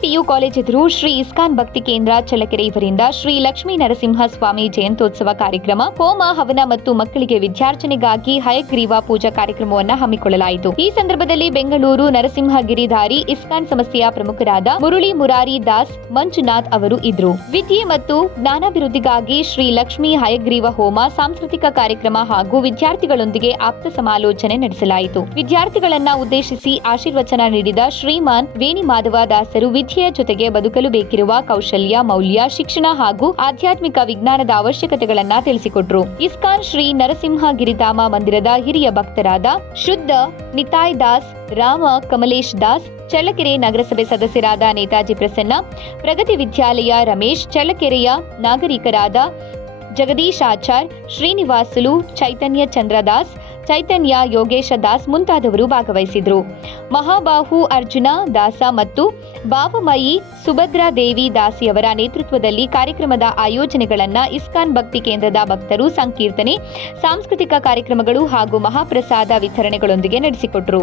PU college ಎದುರು Shri ISKCON ಭಕ್ತಿ ಕೇಂದ್ರ ಚಳ್ಳಕೆರೆ ಇವರಿಂದ ಶ್ರೀ ಲಕ್ಷ್ಮೀ ನರಸಿಂಹ ಸ್ವಾಮಿ ಜಯಂತ್ಯೋತ್ಸವ ಕಾರ್ಯಕ್ರಮ, ಹೋಮ, ಹವನ ಮತ್ತು ಮಕ್ಕಳಿಗೆ ವಿದ್ಯಾರ್ಜನೆಗಾಗಿ ಹಯಗ್ರೀವ ಪೂಜಾ ಕಾರ್ಯಕ್ರಮವನ್ನು ಹಮ್ಮಿಕೊಳ್ಳಲಾಯಿತು. ಈ ಸಂದರ್ಭದಲ್ಲಿ ಬೆಂಗಳೂರು ನರಸಿಂಹ ಗಿರಿಧಾರಿ ಇಸ್ಕಾನ್ ಸಂಸ್ಥೆಯ ಪ್ರಮುಖರಾದ ಮುರುಳಿ ಮುರಾರಿ ದಾಸ್ ಮಂಜುನಾಥ್ ಅವರು ಇದ್ರು. ವಿದ್ಯೆ ಮತ್ತು ಜ್ಞಾನಾಭಿವೃದ್ಧಿಗಾಗಿ ಶ್ರೀ ಲಕ್ಷ್ಮೀ ಹಯಗ್ರೀವ ಹೋಮ, ಸಾಂಸ್ಕೃತಿಕ ಕಾರ್ಯಕ್ರಮ ಹಾಗೂ ವಿದ್ಯಾರ್ಥಿಗಳೊಂದಿಗೆ ಆಪ್ತ ಸಮಾಲೋಚನೆ ನಡೆಸಲಾಯಿತು. ವಿದ್ಯಾರ್ಥಿಗಳನ್ನ ಉದ್ದೇಶಿಸಿ ಆಶೀರ್ವಚನ ನೀಡಿದ ಶ್ರೀಮಾನ್ ವೇಣಿ ಮಾಧವ ದಾಸರು ವಿದ್ಯೆಯ ಜೊತೆಗೆ ಬದುಕಲು ಬೇಕಿರುವ ಕೌಶಲ್ಯ, ಮೌಲ್ಯ, ಶಿಕ್ಷಣ ಹಾಗೂ ಆಧ್ಯಾತ್ಮಿಕ ವಿಜ್ಞಾನದ ಅವಶ್ಯಕತೆಗಳನ್ನ ತಿಳಿಸಿಕೊಟ್ರು. ಇಸ್ಕಾನ್ ಶ್ರೀ ನರಸಿಂಹ ಗಿರಿಧಾಮ ಮಂದಿರದ ಹಿರಿಯ ಭಕ್ತರಾದ ಶುದ್ಧ ನಿತಾಯ್ ದಾಸ್, ರಾಮ ಕಮಲೇಶ್ ದಾಸ್, ಚಳ್ಳಕೆರೆ ನಗರಸಭೆ ಸದಸ್ಯರಾದ ನೇತಾಜಿ ಪ್ರಸನ್ನ, ಪ್ರಗತಿ ವಿದ್ಯಾಲಯ ರಮೇಶ್, ಚಳ್ಳಕೆರೆಯ ನಾಗರಿಕರಾದ ಜಗದೀಶ್ ಆಚಾರ್ ಶ್ರೀನಿವಾಸುಲು ಚೈತನ್ಯ ಚಂದ್ರದಾಸ್ ಚೈತನ್ಯ ಯೋಗೇಶ ದಾಸ್ ಮುಂತಾದವರು ಭಾಗವಹಿಸಿದ್ರು. ಮಹಾಬಾಹು ಅರ್ಜುನ ದಾಸ ಮತ್ತು ಬಾಬಮಯಿ ಸುಭದ್ರಾ ದೇವಿ ದಾಸಿಯವರ ನೇತೃತ್ವದಲ್ಲಿ ಕಾರ್ಯಕ್ರಮದ ಆಯೋಜನೆಗಳನ್ನು ಇಸ್ಕಾನ್ ಭಕ್ತಿ ಕೇಂದ್ರದ ಭಕ್ತರು ಸಂಕೀರ್ತನೆ, ಸಾಂಸ್ಕೃತಿಕ ಕಾರ್ಯಕ್ರಮಗಳು ಹಾಗೂ ಮಹಾಪ್ರಸಾದ ವಿತರಣೆಗಳೊಂದಿಗೆ ನಡೆಸಿಕೊಟ್ರು.